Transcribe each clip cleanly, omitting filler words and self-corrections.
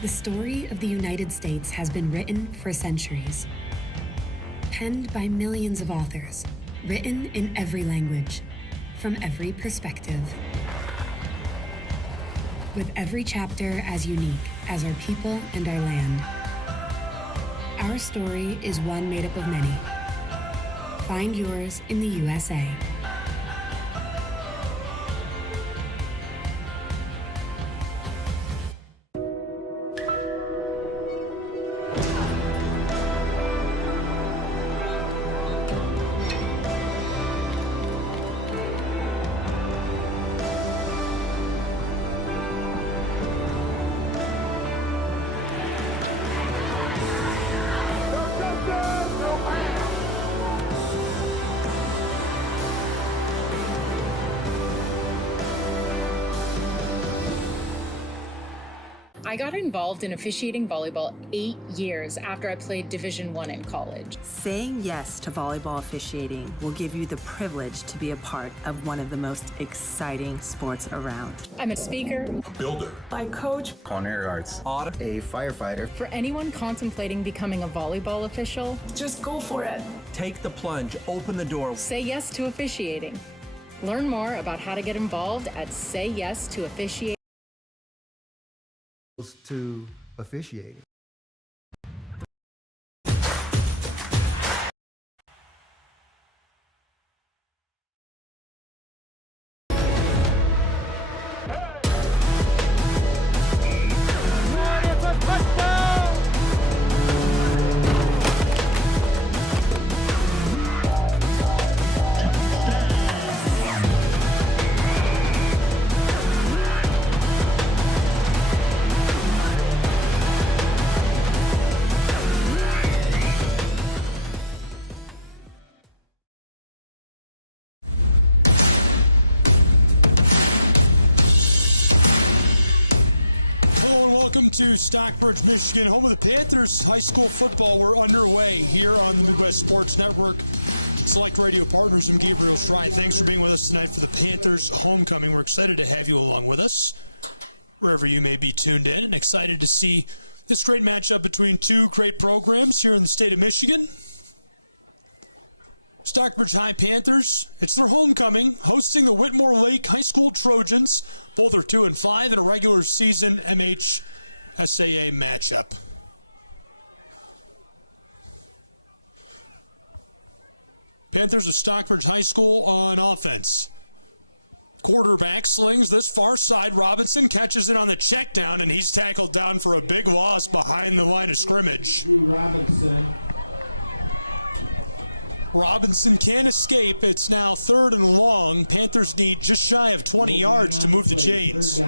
The story of the United States has been written for centuries. Penned by millions of authors, written in every language, from every perspective. With every chapter as unique as our people and our land. Our story is one made up of many. Find yours in the USA. I got involved in officiating volleyball 8 years after I played Division I in college. Saying yes to volleyball officiating will give you the privilege to be a part of one of the most exciting sports around. I'm a speaker, a builder, I coach, culinary arts, a firefighter. For anyone contemplating becoming a volleyball official, just go for it. Take the plunge, open the door. Say yes to officiating. Learn more about how to get involved at sayyes2officiate. To officiating. Welcome to Stockbridge, Michigan, home of the Panthers. High school football, we're underway here on the Midwest Sports Network. Select radio partners, I'm Gabriel Schray. Thanks for being with us tonight for the Panthers homecoming. We're excited to have you along with us, wherever you may be tuned in, and excited to see this great matchup between two great programs here in the state of Michigan. Stockbridge High Panthers, it's their homecoming, hosting the Whitmore Lake High School Trojans. Both are 2-5 in a regular season MHSAA matchup. Panthers of Stockbridge High School on offense. Quarterback slings this far side. Robinson catches it on the check down, and he's tackled down for a big loss behind the line of scrimmage. Robinson can't escape. It's now 3rd and long. Panthers need just shy of 20 yards to move the chains.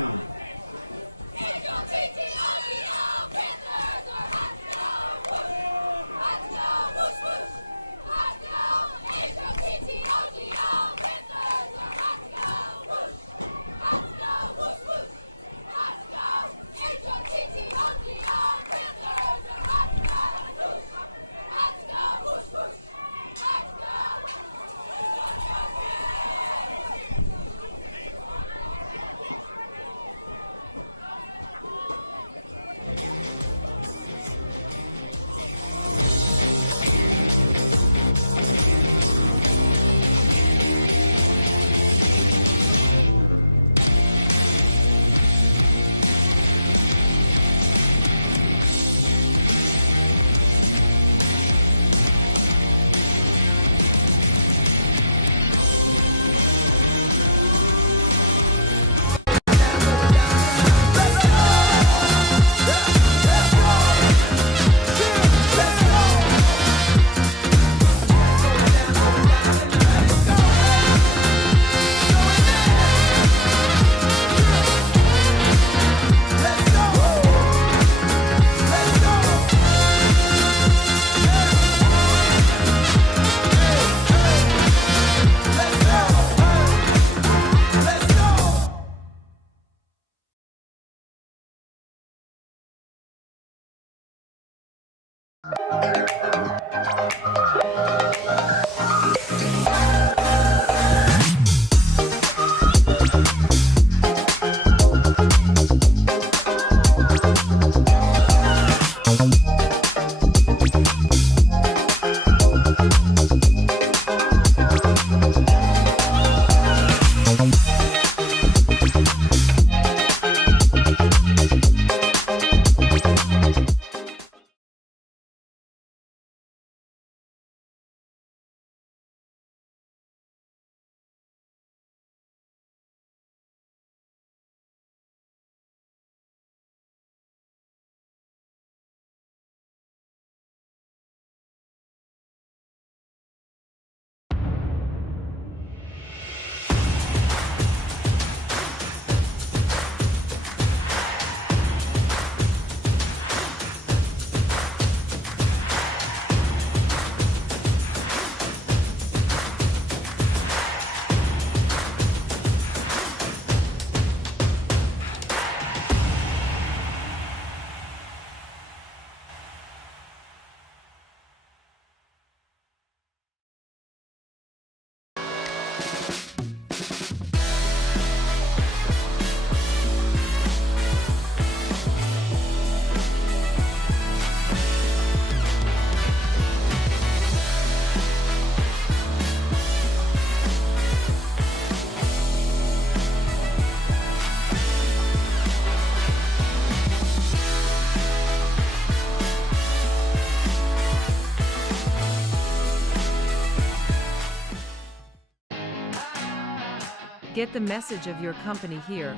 Get the message of your company here.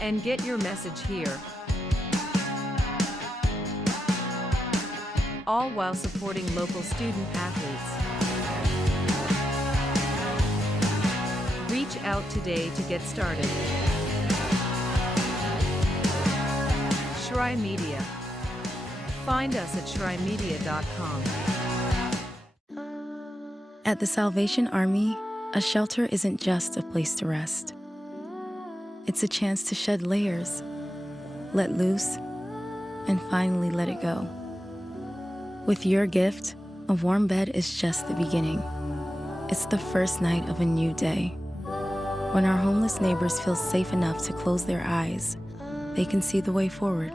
And get your message here. All while supporting local student athletes. Reach out today to get started. Schray Media. Find us at shraymedia.com. At the Salvation Army, a shelter isn't just a place to rest. It's a chance to shed layers, let loose, and finally let it go. With your gift, a warm bed is just the beginning. It's the first night of a new day. When our homeless neighbors feel safe enough to close their eyes, they can see the way forward.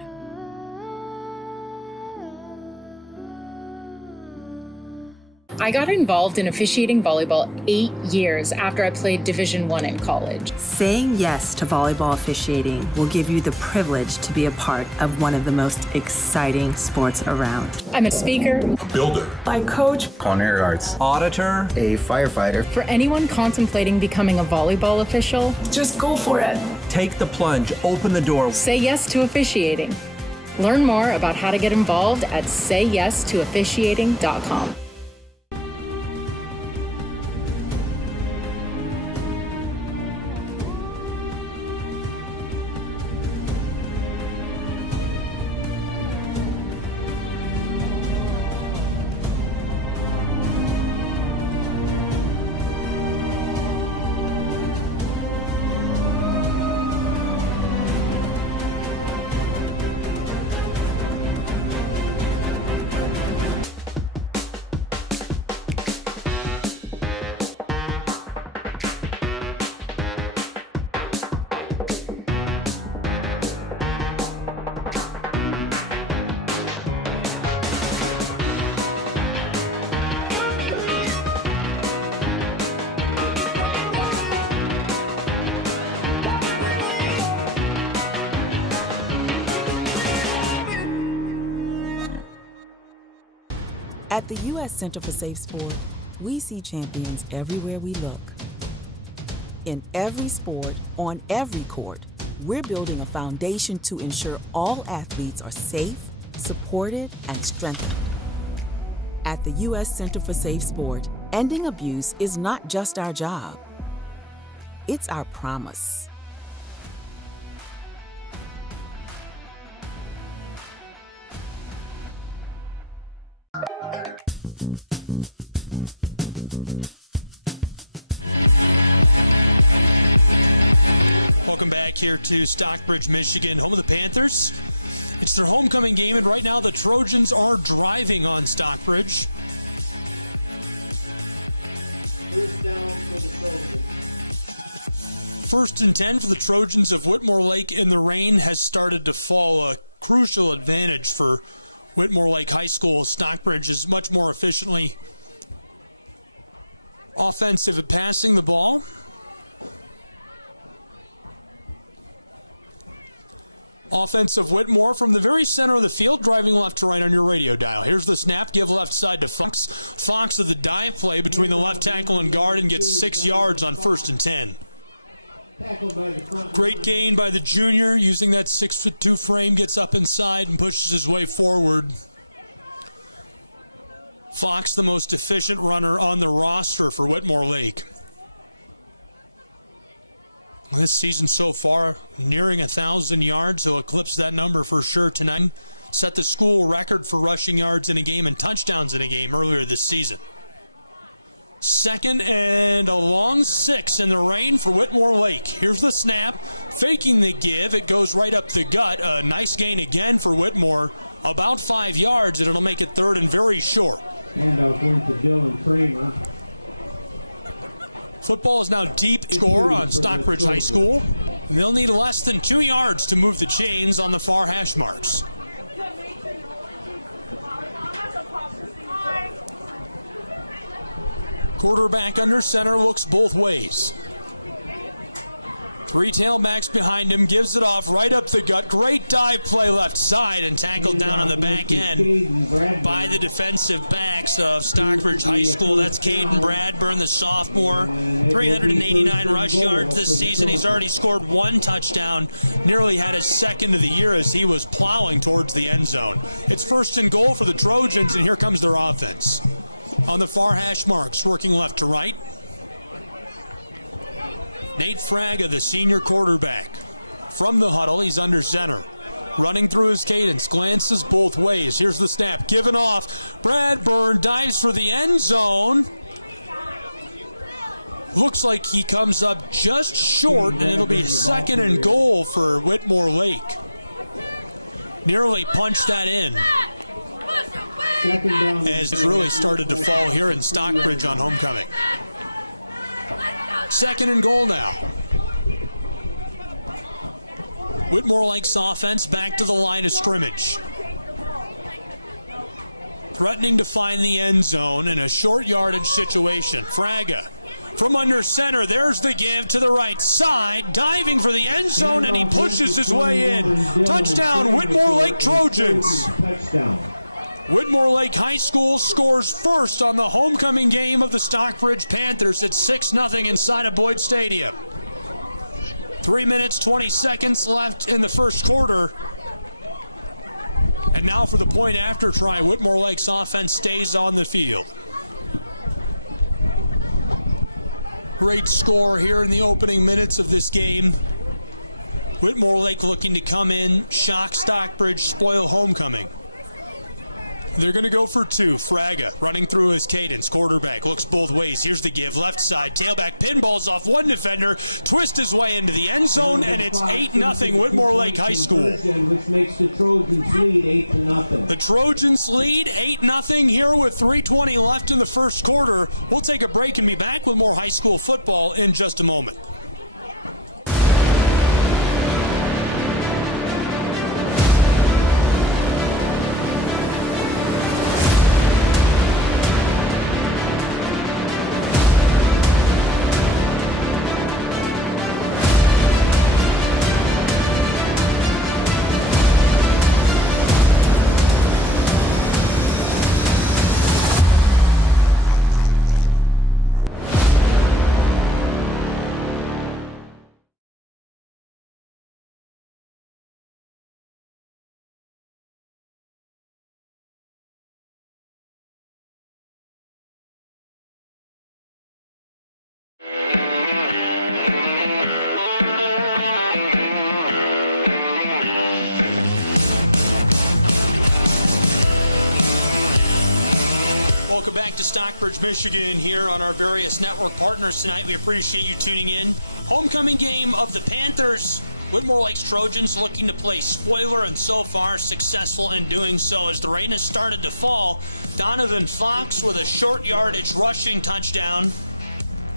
I got involved in officiating volleyball 8 years after I played Division I in college. Saying yes to volleyball officiating will give you the privilege to be a part of one of the most exciting sports around. I'm a speaker, a builder, I coach, culinary arts, auditor, a firefighter. For anyone contemplating becoming a volleyball official, just go for it. Take the plunge, open the door. Say yes to officiating. Learn more about how to get involved at sayyestoofficiating.com. At the U.S. Center for Safe Sport, we see champions everywhere we look. In every sport, on every court, we're building a foundation to ensure all athletes are safe, supported, and strengthened. At the U.S. Center for Safe Sport, ending abuse is not just our job. It's our promise. Welcome back here to Stockbridge, Michigan, home of the Panthers. It's their homecoming game, and right now the Trojans are driving on Stockbridge. First down for the Trojans. 1st and 10 for the Trojans of Whitmore Lake, and the rain has started to fall. A crucial advantage for Whitmore Lake High School. Stockbridge is much more efficiently offensive at passing the ball. Offense of Whitmore from the very center of the field, driving left to right on your radio dial. Here's the snap, give left side to Fox. Fox with the dive play between the left tackle and guard and gets 6 yards on 1st and 10. Great gain by the junior, using that 6'2" frame, gets up inside and pushes his way forward. Fox, the most efficient runner on the roster for Whitmore Lake. This season so far, nearing 1,000 yards. He'll eclipse that number for sure tonight. Set the school record for rushing yards in a game and touchdowns in a game earlier this season. 2nd and a long 6 in the rain for Whitmore Lake. Here's the snap, faking the give. It goes right up the gut. A nice gain again for Whitmore. About 5 yards, and it'll make it 3rd and very short. Handoff went to Dylan Kramer. Football is now deep score on Stockbridge High School. And they'll need less than 2 yards to move the chains on the far hash marks. Quarterback under center, looks both ways. Three tailbacks behind him, gives it off right up the gut. Great dive play left side and tackled down on the back end by the defensive backs of Stockbridge High School. That's Caden Bradburn, the sophomore. 389 rush yards this season. He's already scored one touchdown, nearly had his second of the year as he was plowing towards the end zone. It's first and goal for the Trojans, and here comes their offense. On the far hash marks, working left to right. Nate Fraga, the senior quarterback. From the huddle, he's under center. Running through his cadence, glances both ways. Here's the snap, given off. Bradburn dives for the end zone. Looks like he comes up just short, and it'll be second and goal for Whitmore Lake. Nearly punched that in. As it's really started to fall here in Stockbridge on homecoming. Second and goal now. Whitmore Lake's offense back to the line of scrimmage. Threatening to find the end zone in a short yardage situation. Fraga from under center. There's the give to the right side. Diving for the end zone, and he pushes his way in. Touchdown, Whitmore Lake Trojans. Whitmore Lake High School scores first on the homecoming game of the Stockbridge Panthers. It's 6-0 inside of Boyd Stadium. 3 minutes, 20 seconds left in the first quarter. And now for the point after try. Whitmore Lake's offense stays on the field. Great score here in the opening minutes of this game. Whitmore Lake looking to come in, shock Stockbridge, spoil homecoming. They're going to go for two. Fraga running through his cadence. Quarterback looks both ways. Here's the give. Left side. Tailback pinballs off one defender. Twist his way into the end zone, and it's 8-0 Whitmore Lake High School. Which makes the Trojans lead 8-0. The Trojans lead 8-0 here with 3:20 left in the first quarter. We'll take a break and be back with more high school football in just a moment. Welcome back to Stockbridge, Michigan here on our various network partners tonight. We appreciate you tuning in. Homecoming game of the Panthers. Whitmore Lake's Trojans looking to play spoiler, and so far successful in doing so as the rain has started to fall. Donovan Fox with a short yardage rushing touchdown,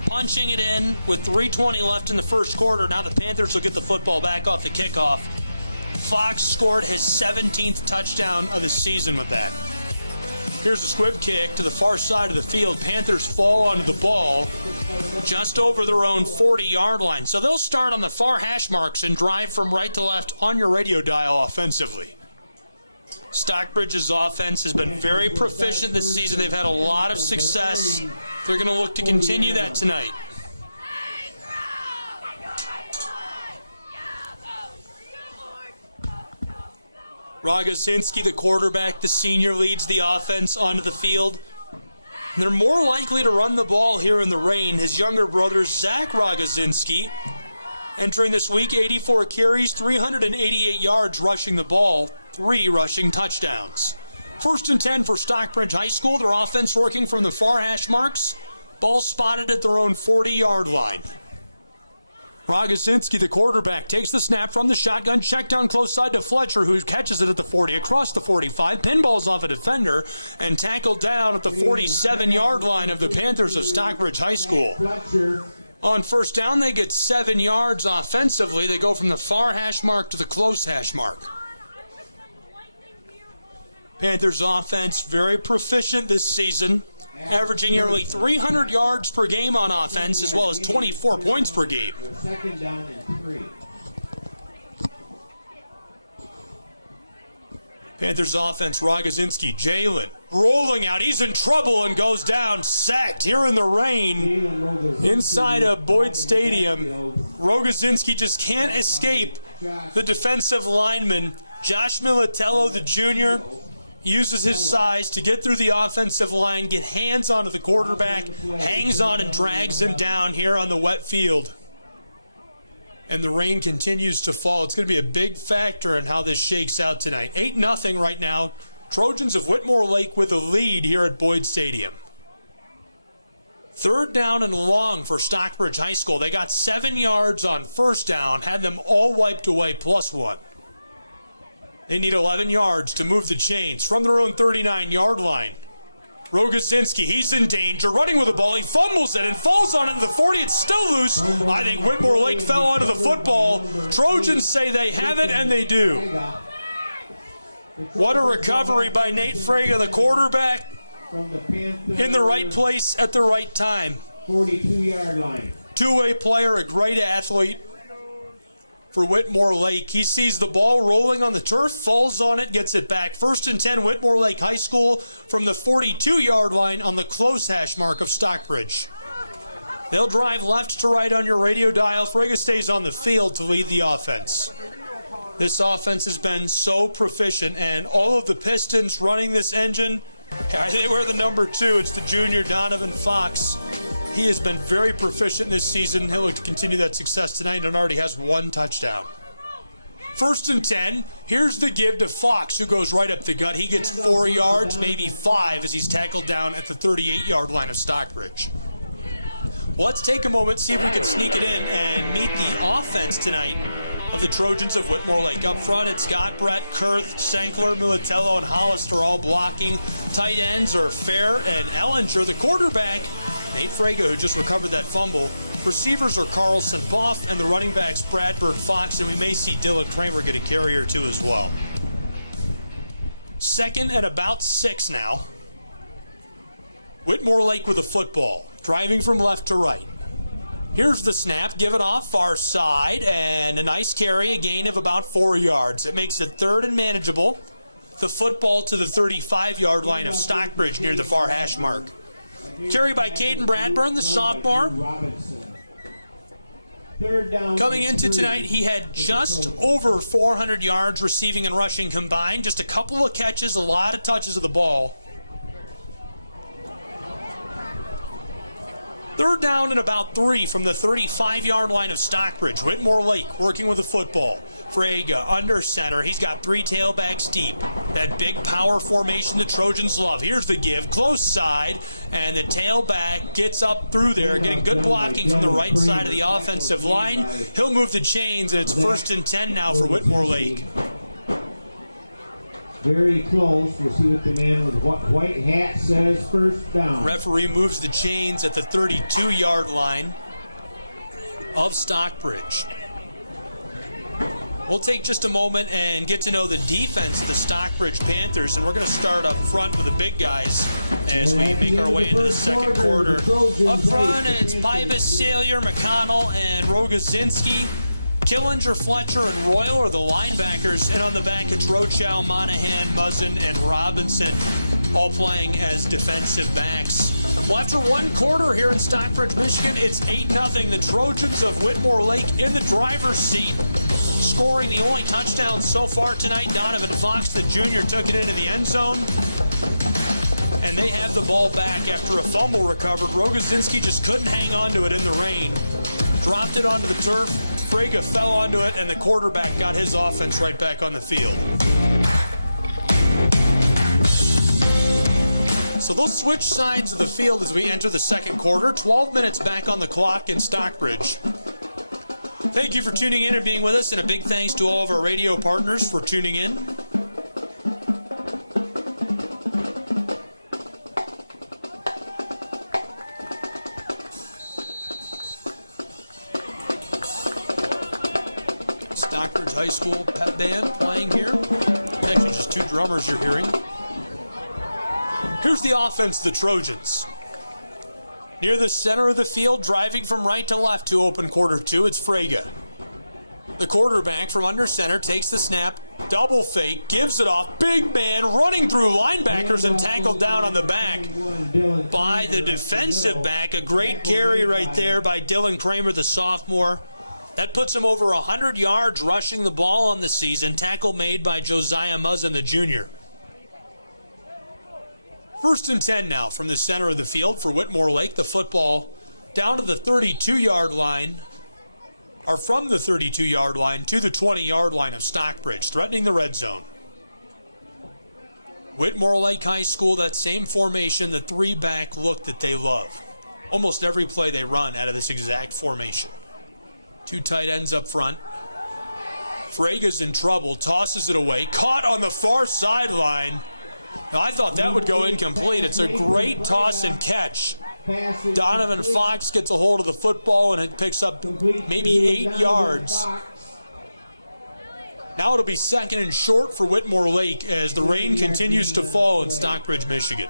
punching it in with 3:20 left in the first quarter. Now the Panthers will get the football back off the kickoff. Fox scored his 17th touchdown of the season with that. Here's a squib kick to the far side of the field. Panthers fall onto the ball just over their own 40-yard line. So they'll start on the far hash marks and drive from right to left on your radio dial offensively. Stockbridge's offense has been very proficient this season. They've had a lot of success. They're going to look to continue that tonight. Rogozinski, the quarterback, the senior, leads the offense onto the field. And they're more likely to run the ball here in the rain. His younger brother, Zach Rogozinski, entering this week, 84 carries, 388 yards rushing the ball, 3 rushing touchdowns. First and 10 for Stockbridge High School. Their offense working from the far hash marks. Ball spotted at their own 40-yard line. Rogozinski, the quarterback, takes the snap from the shotgun, check down close side to Fletcher, who catches it at the 40, across the 45, pinballs off a defender, and tackled down at the 47-yard line of the Panthers of Stockbridge High School. On first down, they get 7 yards offensively. They go from the far hash mark to the close hash mark. Panthers offense very proficient this season. averaging nearly 300 yards per game on offense, as well as 24 points per game. Second down and 3. Panthers offense, Rogozinski, Jalen rolling out. He's in trouble and goes down, sacked here in the rain inside of Boyd Stadium. Rogozinski just can't escape the defensive lineman. Josh Militello, the junior, uses his size to get through the offensive line, get hands onto the quarterback, hangs on and drags him down here on the wet field. And the rain continues to fall. It's going to be a big factor in how this shakes out tonight. 8-0 right now. Trojans of Whitmore Lake with a lead here at Boyd Stadium. Third down and long for Stockbridge High School. They got 7 yards on first down, had them all wiped away, +1. They need 11 yards to move the chains from their own 39-yard line. Rogozinski, he's in danger, running with the ball. He fumbles it and falls on it to the 40. It's still loose. I think Whitmore Lake fell onto the football. Trojans say they have it, and they do. What a recovery by Nate Frega, the quarterback, in the right place at the right time. 42-yard line. Two-way player, a great athlete for Whitmore Lake. He sees the ball rolling on the turf, falls on it, gets it back. 1st and 10, Whitmore Lake High School from the 42-yard line on the close hash mark of Stockbridge. They'll drive left to right on your radio dial. Frega stays on the field to lead the offense. This offense has been so proficient, and all of the Pistons running this engine, they wear the number 2. It's the junior Donovan Fox. He has been very proficient this season. He'll look to continue that success tonight and already has 1 touchdown. 1st and 10. Here's the give to Fox, who goes right up the gut. He gets 4 yards, maybe 5, as he's tackled down at the 38-yard line of Stockbridge. Well, let's take a moment, see if we can sneak it in and meet the offense tonight of the Trojans of Whitmore Lake. Up front, it's Scott, Brett, Kurth, Senkler, Militello, and Hollister all blocking. Tight ends are Fair and Ellinger. The quarterback, Nate Frega, who just recovered that fumble. Receivers are Carlson, Boff, and the running backs Bradford, Fox, and we may see Dylan Kramer get a carry or 2 as well. 2nd and about 6 now. Whitmore Lake with a football, driving from left to right. Here's the snap, given off far side, and a nice carry, a gain of about 4 yards. It makes it 3rd and manageable. The football to the 35-yard line of Stockbridge near the far hash mark. Carry by Caden Bradburn, the sophomore. Coming into tonight, he had just over 400 yards receiving and rushing combined. Just a couple of catches, a lot of touches of the ball. 3rd down and about 3 from the 35-yard line of Stockbridge. Whitmore Lake working with the football. Frega under center. He's got 3 tailbacks deep. That big power formation the Trojans love. Here's the give, close side, and the tailback gets up through there, getting good blocking from the right side of the offensive line. He'll move the chains, and it's 1st and 10 now for Whitmore Lake. Very close. We'll see what the man with white hat says. 1st down. Referee moves the chains at the 32-yard line of Stockbridge. We'll take just a moment and get to know the defense of the Stockbridge Panthers, and we're going to start up front with the big guys as we make our way into the 2nd quarter. Up front, it's Pybus, Salier, McConnell, and Rogozinski. Killinger, Fletcher, and Royal are the linebackers, and on the back it's Rochow, Monahan, Muzzin, and Robinson, all playing as defensive backs. Well, after 1 quarter here in Stockbridge, Michigan, it's 8-0. The Trojans of Whitmore Lake in the driver's seat, scoring the only touchdown so far tonight. Donovan Fox, the junior, took it into the end zone, and they have the ball back after a fumble recovered. Rogozinski just couldn't hang on to it in the rain. Dropped it onto the turf. Frega fell onto it, and the quarterback got his offense right back on the field. So they'll switch sides of the field as we enter the 2nd quarter. 12 minutes back on the clock in Stockbridge. Thank you for tuning in and being with us, and a big thanks to all of our radio partners for tuning in. Stockbridge High School pep band playing here. It's actually just 2 drummers you're hearing. Here's the offense, the Trojans. Near the center of the field, driving from right to left to open quarter two, it's Frege. The quarterback from under center takes the snap, double fake, gives it off. Big man running through linebackers and tackled down on the back by the defensive back. A great carry right there by Dylan Kramer, the sophomore. That puts him over 100 yards rushing the ball on the season. Tackle made by Josiah Muzzin, the junior. 1st and 10 now from the center of the field for Whitmore Lake. The football down to the 32-yard line, or from the 32-yard line to the 20-yard line of Stockbridge, threatening the red zone. Whitmore Lake High School, that same formation, the three-back look that they love. Almost every play they run out of this exact formation. 2 tight ends up front. Frege's in trouble, tosses it away, caught on the far sideline. Now, I thought that would go incomplete. It's a great toss and catch. Donovan Fox gets a hold of the football and it picks up maybe 8 yards. Now it'll be 2nd and short for Whitmore Lake as the rain continues to fall in Stockbridge, Michigan.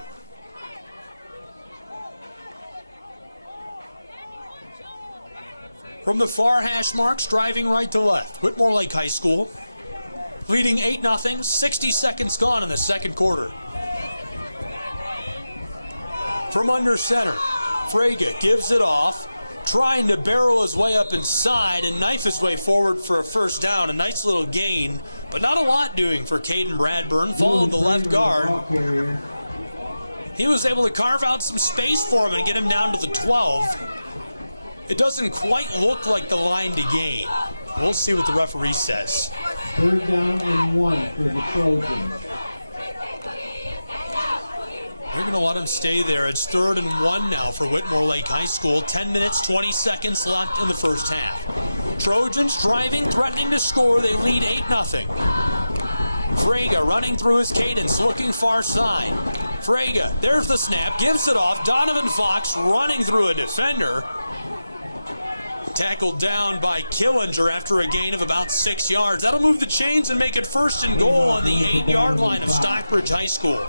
From the far hash marks, driving right to left, Whitmore Lake High School, leading 8-0, 60 seconds gone in the second quarter. From under center, Frege gives it off, trying to barrel his way up inside and knife his way forward for a first down. A nice little gain, but not a lot doing for Caden Bradburn. Followed the left guard. He was able to carve out some space for him and get him down to the 12. It doesn't quite look like the line to gain. We'll see what the referee says. 3rd down and 1 for the Trojans. They're going to let him stay there. It's 3rd and 1 now for Whitmore Lake High School. 10 minutes, 20 seconds left in the first half. Trojans driving, threatening to score. They lead 8-0. Frege running through his cadence, looking far side. Frege, there's the snap, gives it off. Donovan Fox running through a defender. Tackled down by Killinger after a gain of about 6 yards. That'll move the chains and make it 1st and goal on the 8-yard line of Stockbridge High School.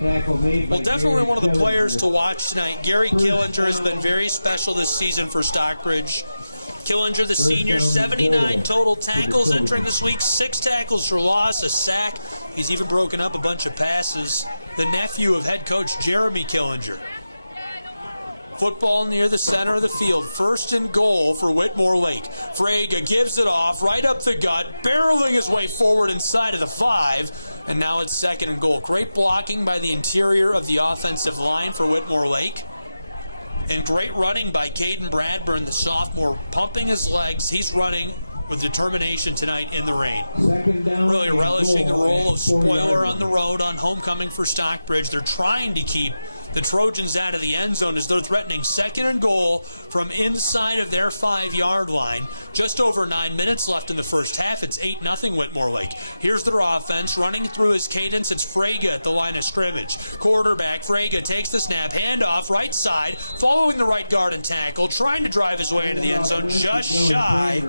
Well, definitely one of the players to watch tonight. Gary Killinger has been very special this season for Stockbridge. Killinger, the senior, 79 total tackles entering this week, 6 tackles for loss, a sack. He's even broken up a bunch of passes. The nephew of head coach Jeremy Killinger. Football near the center of the field. 1st and goal for Whitmore Lake. Frege gives it off right up the gut, barreling his way forward inside of the 5. And now it's 2nd and goal. Great blocking by the interior of the offensive line for Whitmore Lake. And great running by Caden Bradburn, the sophomore, pumping his legs. He's running with determination tonight in the rain. Really relishing the role of spoiler on the road on homecoming for Stockbridge. They're trying to keep the Trojans out of the end zone as they're threatening 2nd and goal from inside of their 5-yard line. Just over 9 minutes left in the first half. It's 8-0 Whitmore Lake. Here's their offense running through his cadence. It's Frege at the line of scrimmage. Quarterback Frege takes the snap, handoff right side, following the right guard and tackle, trying to drive his way into the end zone, just shy.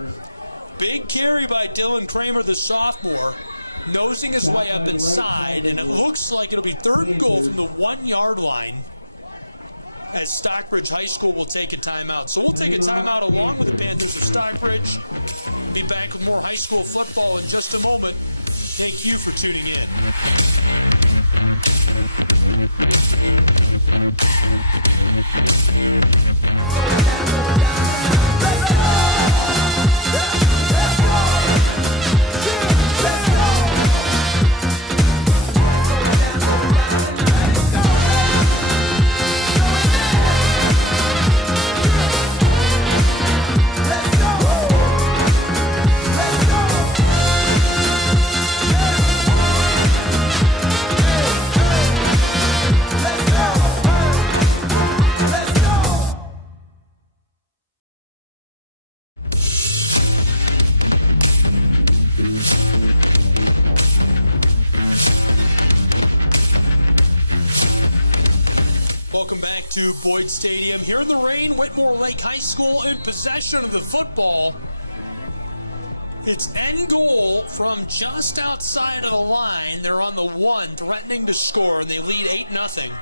Big carry by Dylan Kramer, the sophomore, nosing his way up inside, and it looks like it'll be 3rd and goal from the 1-yard line as Stockbridge High School will take a timeout. So we'll take a timeout along with the Panthers of Stockbridge. Be back with more high school football in just a moment. Thank you for tuning in. Welcome back to Boyd Stadium. Here in the rain, Whitmore Lake High School in possession of the football. It's end goal from just outside of the line. They're on the 1, threatening to score, and they lead 8-0.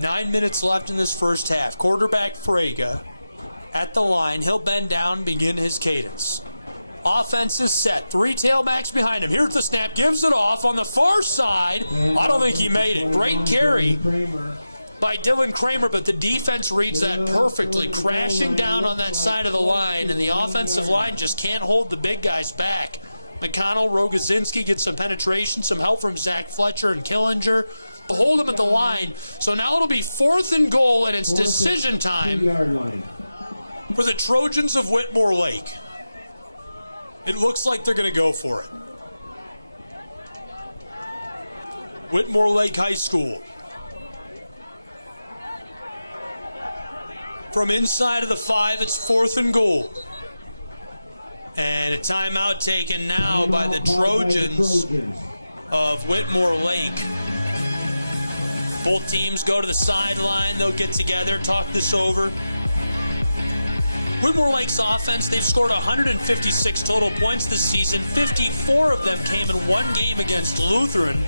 9 minutes left in this first half. Quarterback Frege at the line. He'll bend down, begin his cadence. Offense is set. 3 tailbacks behind him. Here's the snap. Gives it off on the far side. I don't think he made it. Great carry by Dylan Kramer, but the defense reads that perfectly, crashing down on that side of the line, and the offensive line just can't hold the big guys back. McConnell, Rogozinski gets some penetration, some help from Zach Fletcher and Killinger. Hold him at the line. So now it'll be 4th and goal, and it's decision time for the Trojans of Whitmore Lake. It looks like they're going to go for it. Whitmore Lake High School. From inside of the 5, it's 4th and goal. And a timeout taken now by the Trojans of Whitmore Lake. Both teams go to the sideline. They'll get together, talk this over. Whitmore Lake's offense, they've scored 156 total points this season. 54 of them came in one game against Lutheran.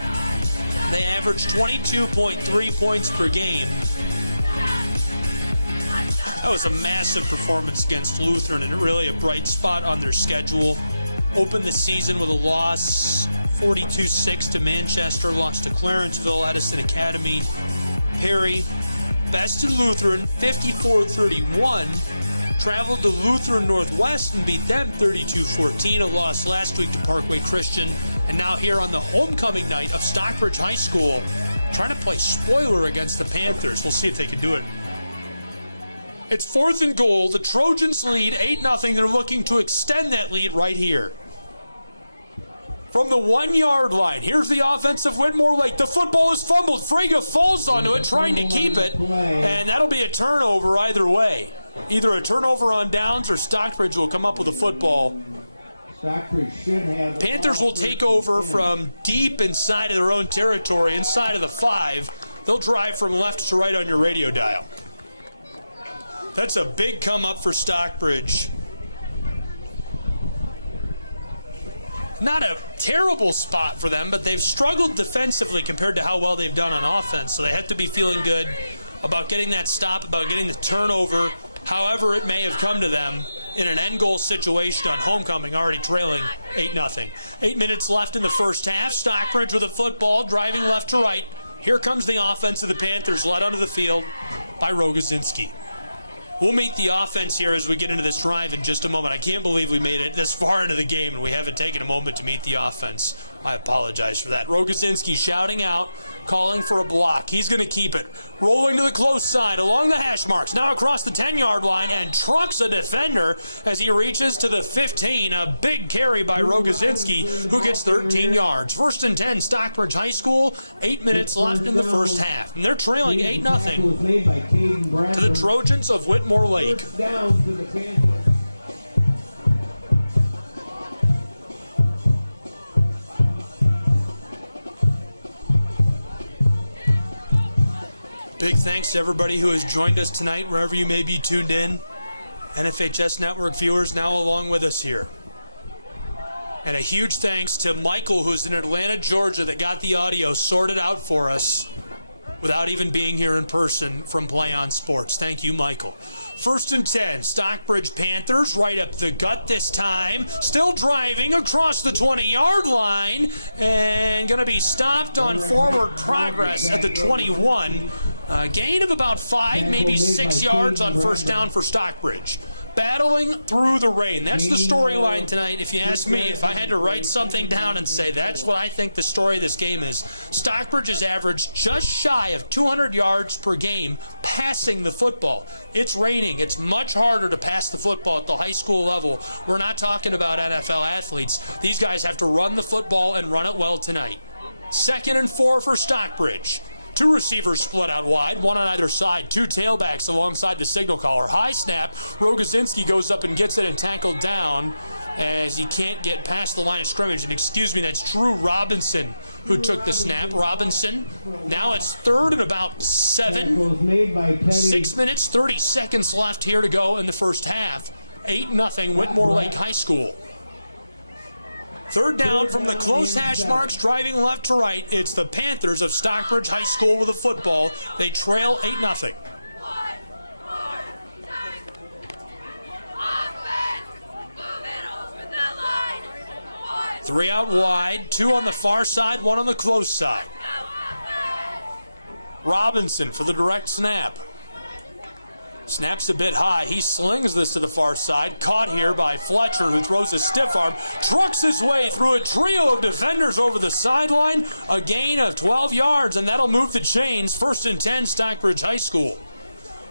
They averaged 22.3 points per game. That was a massive performance against Lutheran and really a bright spot on their schedule. Opened the season with a loss, 42-6 to Manchester, lost to Clarenceville, Edison Academy. Perry bested Lutheran 54-31, traveled to Lutheran Northwest and beat them 32-14, a loss last week to Parkway Christian, and now here on the homecoming night of Stockbridge High School, trying to play spoiler against the Panthers. We'll see if they can do it. It's 4th and goal. The Trojans lead 8-0. They're looking to extend that lead right here. From the 1-yard line, here's the offense of Whitmore Lake. The football is fumbled. Frege falls onto it, trying to keep it, and that'll be a turnover either way. Either a turnover on downs or Stockbridge will come up with a football. Panthers will take over from deep inside of their own territory, inside of the 5. They'll drive from left to right on your radio dial. That's a big come up for Stockbridge. Not a terrible spot for them, but they've struggled defensively compared to how well they've done on offense. So they have to be feeling good about getting that stop, about getting the turnover, however it may have come to them in an end goal situation on homecoming, already trailing 8-0. 8 minutes left in the first half. Stockbridge with a football, driving left to right. Here comes the offense of the Panthers, led onto the field by Rogozinski. We'll meet the offense here as we get into this drive in just a moment. I can't believe we made it this far into the game and we haven't taken a moment to meet the offense. I apologize for that. Rogozinski shouting out, calling for a block. He's going to keep it. Rolling to the close side along the hash marks. Now across the 10-yard line and trucks a defender as he reaches to the 15. A big carry by Rogozinski, who gets 13 yards. 1st and 10, Stockbridge High School. 8 minutes left in the first half. And they're trailing 8-0 to the Trojans of Whitmore Lake. Big thanks to everybody who has joined us tonight, wherever you may be tuned in. NFHS Network viewers now along with us here. And a huge thanks to Michael, who's in Atlanta, Georgia, that got the audio sorted out for us without even being here in person from Play On Sports. Thank you, Michael. 1st and 10, Stockbridge Panthers right up the gut this time. Still driving across the 20-yard line and going to be stopped on forward progress at the 21. Gain of about 5, maybe 6 yards on first down for Stockbridge. Battling through the rain. That's the storyline tonight. If you ask me, if I had to write something down and say that's what I think the story of this game is, Stockbridge has averaged just shy of 200 yards per game passing the football. It's raining. It's much harder to pass the football at the high school level. We're not talking about NFL athletes. These guys have to run the football and run it well tonight. 2nd and 4 for Stockbridge. 2 receivers split out wide, 1 on either side, 2 tailbacks alongside the signal caller. High snap, Rogozinski goes up and gets it and tackled down as he can't get past the line of scrimmage. And excuse me, that's Drew Robinson who took the snap. Robinson, now it's 3rd and about 7. 6 minutes, 30 seconds left here to go in the first half. 8-0 Whitmore Lake High School. Third down from the close hash marks, driving left to right. It's the Panthers of Stockbridge High School with the football. They trail 8-0. Three out wide, two on the far side, one on the close side. Robinson for the direct snap. Snaps a bit high. He slings this to the far side. Caught here by Fletcher, who throws a stiff arm. Trucks his way through a trio of defenders over the sideline. A gain of 12 yards, and that'll move the chains. 1st and 10, Stockbridge High School.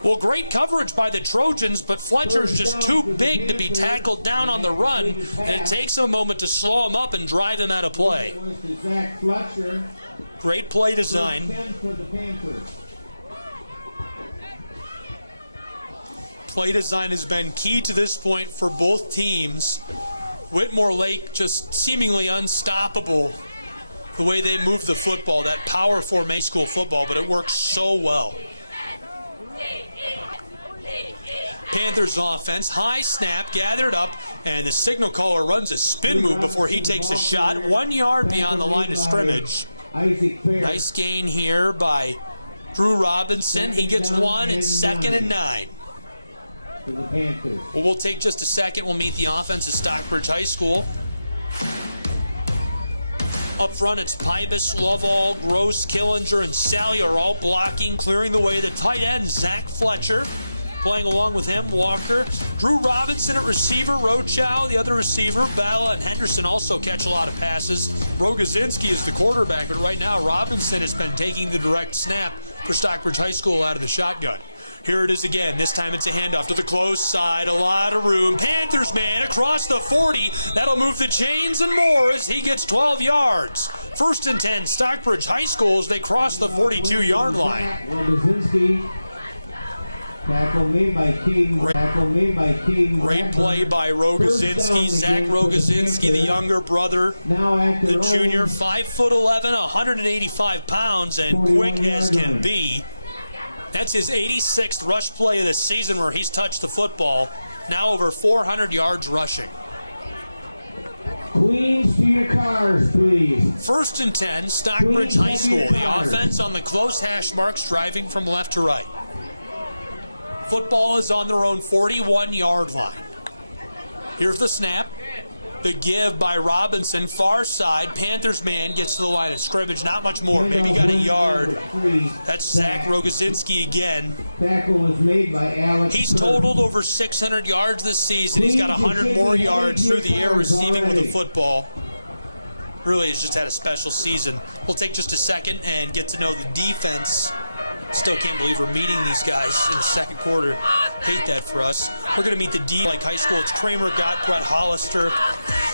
Well, great coverage by the Trojans, but Fletcher's just too big to be tackled down on the run, and it takes him a moment to slow him up and drive him out of play. Great play design. Play design has been key to this point for both teams. Whitmore Lake just seemingly unstoppable the way they move the football, that power formation school football, but it works so well. Panthers offense, high snap, gathered up, and the signal caller runs a spin move before he takes a shot, 1 yard beyond the line of scrimmage. Nice gain here by Drew Robinson. He gets one. It's 2nd and 9. Well, we'll take just a second. We'll meet the offense of Stockbridge High School. Up front, it's Pybus, Lovall, Gross, Killinger, and Sally are all blocking, clearing the way. The tight end, Zach Fletcher, playing along with him, Walker. Drew Robinson at receiver, Rochow, the other receiver, Bala and Henderson also catch a lot of passes. Rogozinski is the quarterback, but right now Robinson has been taking the direct snap for Stockbridge High School out of the shotgun. Here it is again. This time it's a handoff to the close side. A lot of room. Panthers man across the 40. That'll move the chains and more as he gets 12 yards. 1st and 10, Stockbridge High School as they cross the 42-yard line. Tackle made by King. Great play by Rogozinski. Zach Rogozinski, the younger brother, the junior, 5'11", 185 pounds, and quick as can be. That's his 86th rush play of the season where he's touched the football. Now over 400 yards rushing. Queens to your cars, please. 1st and 10, Stockbridge High School. The offense on the close hash marks, driving from left to right. Football is on their own 41-yard line. Here's the snap. The give by Robinson, far side. Panthers man gets to the line of scrimmage. Not much more. Maybe got a yard. That's Zach Rogozinski again. Tackle was made by Alex. He's totaled over 600 yards this season. He's got 100 more yards through the air receiving with the football. Really has just had a special season. We'll take just a second and get to know the defense. Still can't believe we're meeting these guys in the second quarter. Hate that for us. We're going to meet the D like high school. It's Kramer, Gott, Brett Hollister,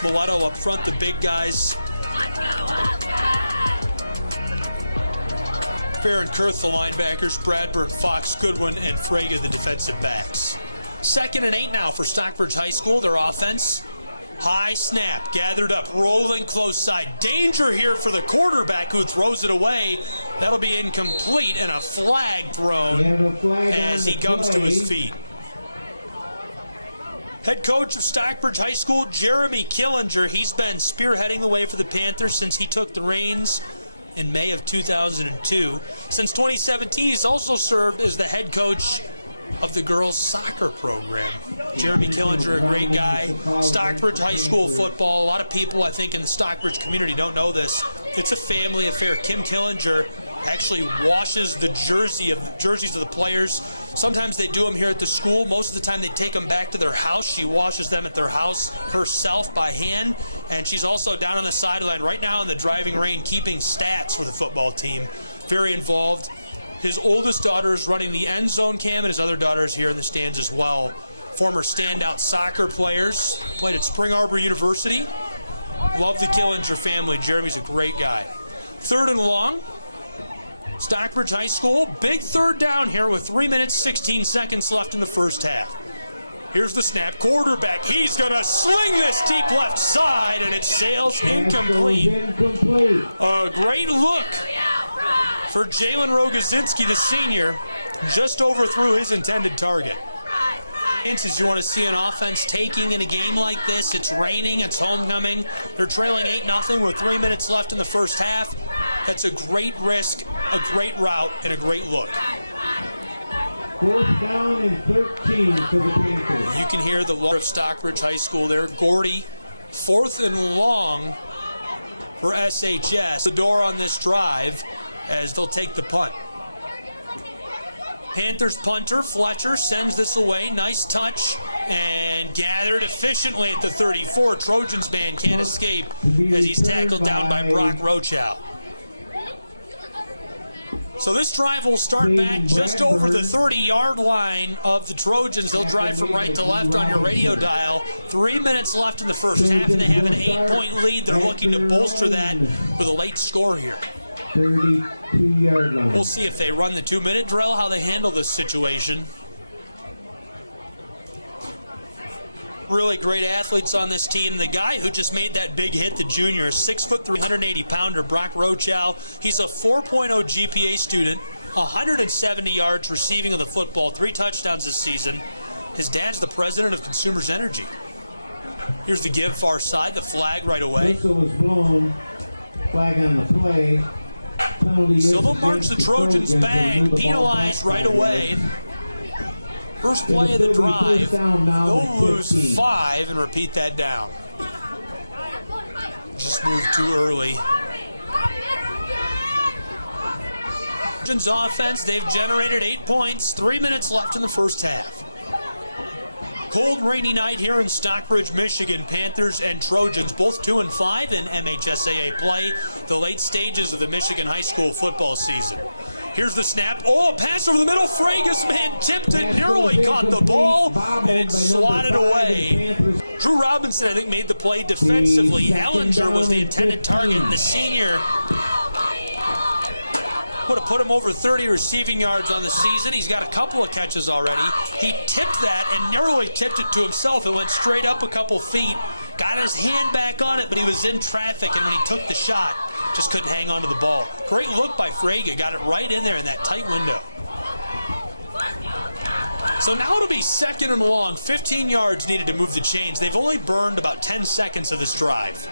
Mulatto up front, the big guys. Fair and Kurth, the linebackers, Bradburn, Fox, Goodwin, and Frege, the defensive backs. 2nd and 8 now for Stockbridge High School, their offense. High snap, gathered up, rolling close side. Danger here for the quarterback who throws it away. That'll be incomplete and a flag thrown as he comes to his feet. Head coach of Stockbridge High School, Jeremy Killinger, he's been spearheading the way for the Panthers since he took the reins in May of 2002. Since 2017, he's also served as the head coach of the girls' soccer program. Jeremy Killinger, a great guy. Stockbridge High School football. A lot of people, I think, in the Stockbridge community don't know this. It's a family affair. Kim Killinger actually washes the jerseys of the players. Sometimes they do them here at the school. Most of the time they take them back to their house. She washes them at their house herself by hand. And she's also down on the sideline right now in the driving rain keeping stats for the football team. Very involved. His oldest daughter is running the end zone cam, and his other daughter is here in the stands as well. Former standout soccer players, played at Spring Arbor University. Love the Killinger family. Jeremy's a great guy. 3rd and long. Stockbridge High School, big third down here with 3 minutes, 16 seconds left in the first half. Here's the snap, quarterback, he's gonna sling this deep left side, and it sails incomplete. A great look for Jalen Rogozinski, the senior, just overthrew his intended target. Chances you want to see an offense taking in a game like this. It's raining, it's homecoming. They're trailing 8-0 with 3 minutes left in the first half. That's a great risk, a great route, and a great look. 4th down and 13 for the Panthers. You can hear the water of Stockbridge High School there. Gordy, 4th and long for SHS. The door on this drive as they'll take the punt. Panthers punter Fletcher sends this away. Nice touch and gathered efficiently at the 34. Trojans man can't escape as he's tackled down by Brock Rochow. So this drive will start back just over the 30-yard line of the Trojans. They'll drive from right to left on your radio dial. 3 minutes left in the first half, and they have an 8-point lead. They're looking to bolster that with a late score here. 32-yard line. We'll see if they run the 2-minute drill, how they handle this situation. Really great athletes on this team. The guy who just made that big hit, the junior, 6'3", 180-pounder, Brock Rochow. He's a 4.0 GPA student, 170 yards receiving of the football, 3 touchdowns this season. His dad's the president of Consumers Energy. Here's the give far side, the flag right away. Whistle was blown. Flag on the play. Penalty So they'll march the Trojans back, penalized right away. First play of the drive, they'll lose 5 and repeat that down. Just moved too early. Trojans offense, they've generated 8 points, 3 minutes left in the first half. Cold, rainy night here in Stockbridge, Michigan. Panthers and Trojans, both 2-5 in MHSAA play, the late stages of the Michigan high school football season. Here's the snap. Oh, a pass over the middle. Fragus, man, tipped it, nearly caught the ball, and slotted away. Drew Robinson, I think, made the play defensively. Ellinger was the intended target, and the senior would have put him over 30 receiving yards on the season. He's got a couple of catches already. He tipped that and nearly tipped it to himself. It went straight up a couple feet. Got his hand back on it, but he was in traffic, and when he took the shot, just couldn't hang on to the ball. Great look by Frege. Got it right in there in that tight window. So now it'll be 2nd and long. 15 yards needed to move the chains. They've only burned about 10 seconds of this drive.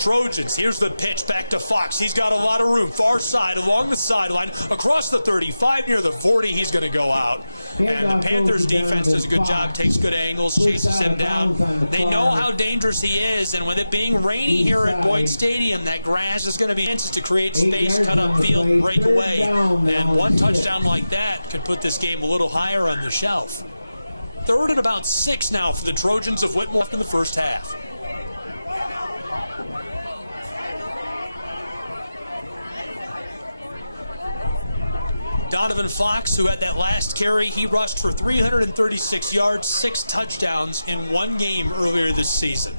Trojans, here's the pitch back to Fox. He's got a lot of room. Far side, along the sideline, across the 35, near the 40, he's going to go out. And the Panthers defense does a good job, takes good angles, chases him down. They know how dangerous he is, and with it being rainy here at Boyd Stadium, that grass is going to be chances to create space, cut up field, break away. And one touchdown like that could put this game a little higher on the shelf. 3rd and about 6 now for the Trojans of Whitmore in the first half. Donovan Fox, who had that last carry, he rushed for 336 yards, 6 touchdowns in one game earlier this season.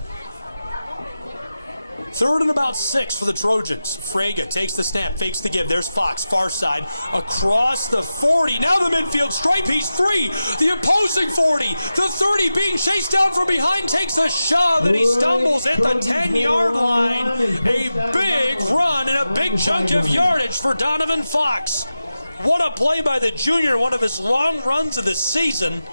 3rd and about 6 for the Trojans. Frege takes the snap, fakes the give. There's Fox, far side, across the 40. Now the midfield stripe, he's free. The opposing 40, the 30 being chased down from behind, takes a shove, and he stumbles at the 10-yard line. A big run and a big chunk of yardage for Donovan Fox. What a play by the junior, one of his long runs of the season.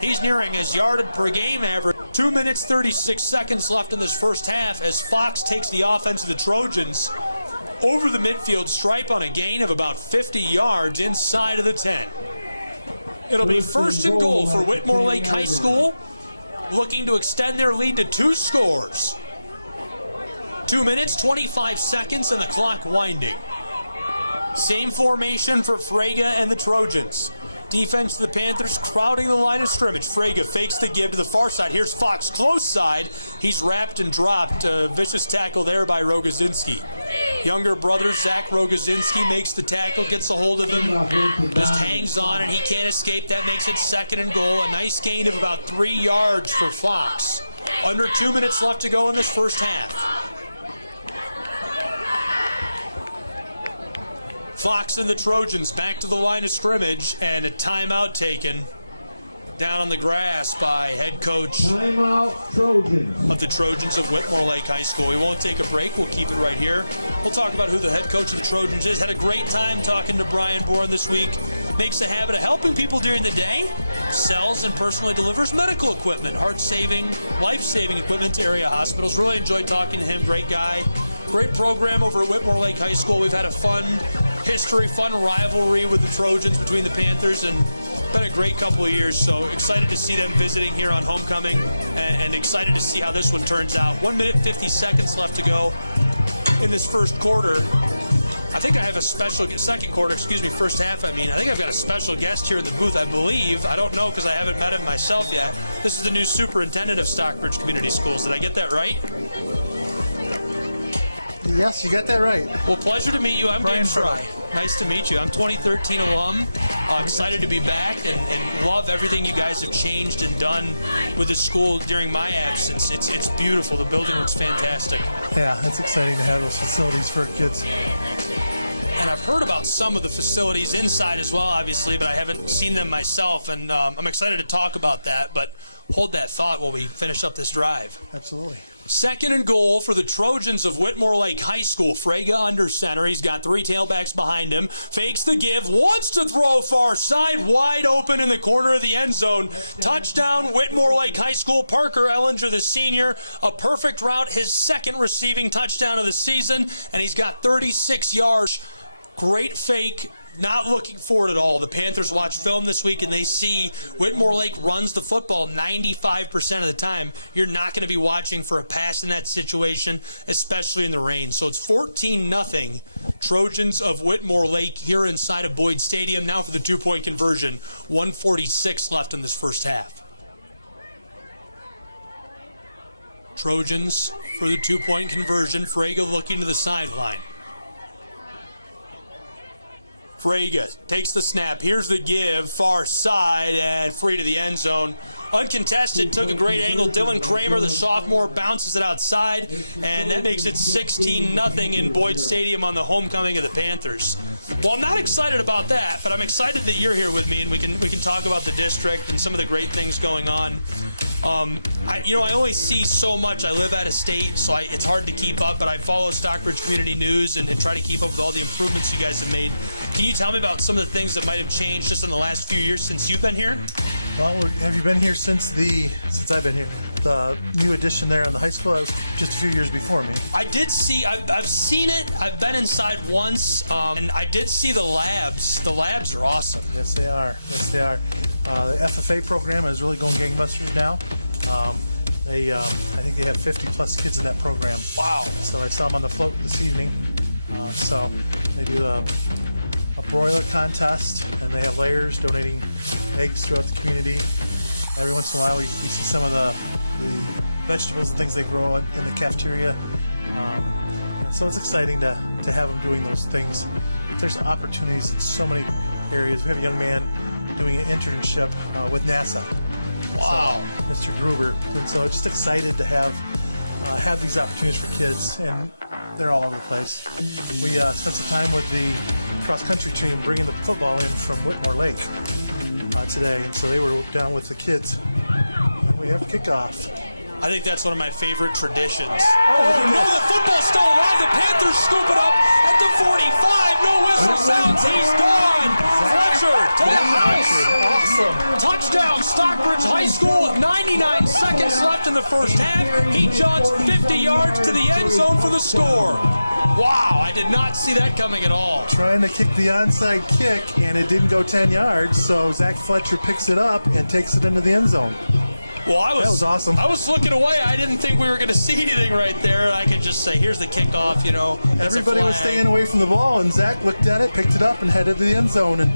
He's nearing his yardage per game average. 2 minutes, 36 seconds left in this first half as Fox takes the offense of the Trojans over the midfield stripe on a gain of about 50 yards inside of the 10. It'll be 1st and goal for Whitmore Lake High School, looking to extend their lead to 2 scores. 2 minutes, 25 seconds, and the clock winding. Same formation for Frege and the Trojans. Defense to the Panthers crowding the line of scrimmage. Frege fakes the give to the far side. Here's Fox, close side. He's wrapped and dropped. A vicious tackle there by Rogozinski. Younger brother Zach Rogozinski makes the tackle, gets a hold of him, just hangs on, and he can't escape. That makes it 2nd and goal. A nice gain of about 3 yards for Fox. Under 2 minutes left to go in this first half. Fox and the Trojans back to the line of scrimmage, and a timeout taken down on the grass by head coach of the Trojans of Whitmore Lake High School. We won't take a break. We'll keep it right here. We'll talk about who the head coach of the Trojans is. Had a great time talking to Brian Bourne this week. makes a habit of helping people during the day, sells and personally delivers medical equipment, heart-saving, life-saving equipment to area hospitals. Really enjoyed talking to him. Great guy. Great program over at Whitmore Lake High School. We've had a fun history, fun rivalry with the Trojans between the Panthers, and been a great couple of years, so excited to see them visiting here on homecoming, and excited to see how this one turns out. 1 minute, 50 seconds left to go in this first quarter. I think I have a special, first half, I think I've got a special guest here in the booth, I believe. I don't know because I haven't met him myself yet. This is the new superintendent of Stockbridge Community Schools. Did I get that right? Yes, you got that right. Well, pleasure to meet you. I'm Gabriel Schray. Nice to meet you. I'm 2013 alum. Excited to be back and love everything you guys have changed and done with the school during my absence. It's beautiful. The building looks fantastic. Yeah, it's exciting to have those facilities for kids. And I've heard about some of the facilities inside as well, obviously, but I haven't seen them myself, and I'm excited to talk about that, but hold that thought while we finish up this drive. Absolutely. Second and goal for the Trojans of Whitmore Lake High School. Frege under center. He's got 3 tailbacks behind him. Fakes the give. Wants to throw far side. Wide open in the corner of the end zone. Touchdown, Whitmore Lake High School. Parker Ellinger, the senior. A perfect route. His second receiving touchdown of the season. And he's got 36 yards. Great fake. Not looking for it at all. The Panthers watch film this week and they see Whitmore Lake runs the football 95% of the time. You're not going to be watching for a pass in that situation, especially in the rain. So it's 14-0 Trojans of Whitmore Lake here inside of Boyd Stadium. Now for the 2-point conversion. 1:46 left in this first half. Trojans for the 2-point conversion. Frege looking to the sideline. Frege takes the snap. Here's the give. Far side and free to the end zone. Uncontested. Took a great angle. Dylan Kramer, the sophomore, bounces it outside. And that makes it 16-0 in Boyd Stadium on the homecoming of the Panthers. Well, I'm not excited about that, but I'm excited that you're here with me and we can talk about the district and some of the great things going on. I only see so much. I live out of state, so it's hard to keep up, but I follow Stockbridge Community News and try to keep up with all the improvements you guys have made. Can you tell me about some of the things that might have changed just in the last few years since you've been here? Well, have you been here since I've been here? The new addition there on the high school, that was just a few years before me. I did see, I've seen it. I've been inside once, and I did see the labs. The labs are awesome. Yes, they are. Yes, they are. The FFA program is really going gangbusters now. I think they have 50-plus kids in that program. Wow. So I saw them on the float this evening. So they do a broiler contest, and they have layers donating eggs throughout the community. Every once in a while we see some of the vegetables and things they grow in the cafeteria. So it's exciting to have them doing those things. There's opportunities in so many areas. We have a young man doing an internship with NASA. Wow. So, Mr. Gruber. And so just excited to have these opportunities for kids, and they're all over the place. We spent some time with the cross-country team bringing the football in from Whitmore Lake today, and so they were down with the kids. And we have kickoff. I think that's one of my favorite traditions. No, the football's still alive. The Panthers scoop it up at the 45. No whistle sounds. He's gone. Fletcher to the house. Awesome. Touchdown, Stockbridge High School with 99 seconds left in the first half. He jaunts 50 yards to the end zone for the score. Wow, I did not see that coming at all. Trying to kick the onside kick, and it didn't go 10 yards, so Zach Fletcher picks it up and takes it into the end zone. Well, that was awesome. I was looking away. I didn't think we were going to see anything right there. I could just say, here's the kickoff, Everybody was staying away from the ball, and Zach looked at it, picked it up, and headed to the end zone and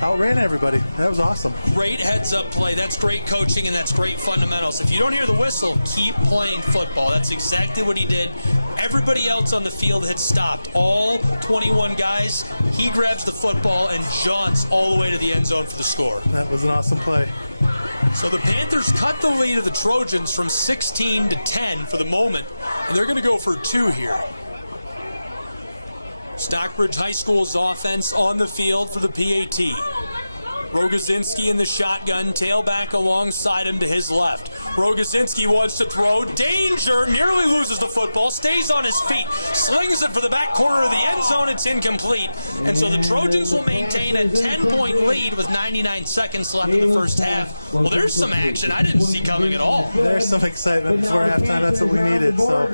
outran everybody. That was awesome. Great heads-up play. That's great coaching, and that's great fundamentals. If you don't hear the whistle, keep playing football. That's exactly what he did. Everybody else on the field had stopped. All 21 guys, he grabs the football and jaunts all the way to the end zone for the score. That was an awesome play. So the Panthers cut the lead of the Trojans from 16-10 for the moment, and they're going to go for 2 here. Stockbridge High School's offense on the field for the PAT. Rogozinski in the shotgun, tailback alongside him to his left. Rogozinski wants to throw. Danger, nearly loses the football, stays on his feet, slings it for the back corner of the end zone. It's incomplete. And so the Trojans will maintain a 10-point lead with 99 seconds left in the first half. Well, there's some action I didn't see coming at all. There's some excitement before halftime. That's what we needed. So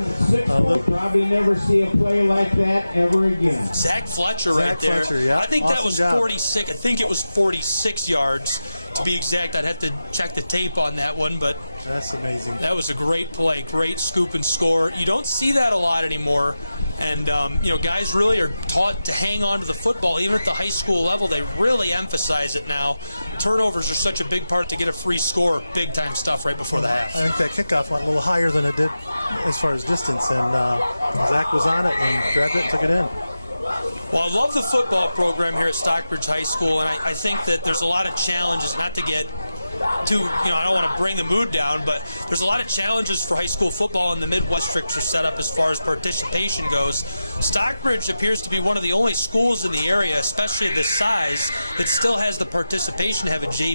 we'll probably never see a play like that ever again. Zach Fletcher right there. Fletcher, yeah. I think awesome that was job. 46. I think it was 46 yards to be exact. I'd have to check the tape on that one, but that's amazing. That was a great play, great scoop and score. You don't see that a lot anymore, and guys really are taught to hang on to the football even at the high school level. They really emphasize it now. Turnovers are such a big part to get a free score. Big time stuff right before the half. I think that kickoff went a little higher than it did as far as distance, and Zach was on it and grabbed it and took it in. Well, I love the football program here at Stockbridge High School, and I think that there's a lot of challenges, not to get too, I don't want to bring the mood down, but there's a lot of challenges for high school football, and the Midwest districts are set up as far as participation goes. Stockbridge appears to be one of the only schools in the area, especially this size, that still has the participation to have a JV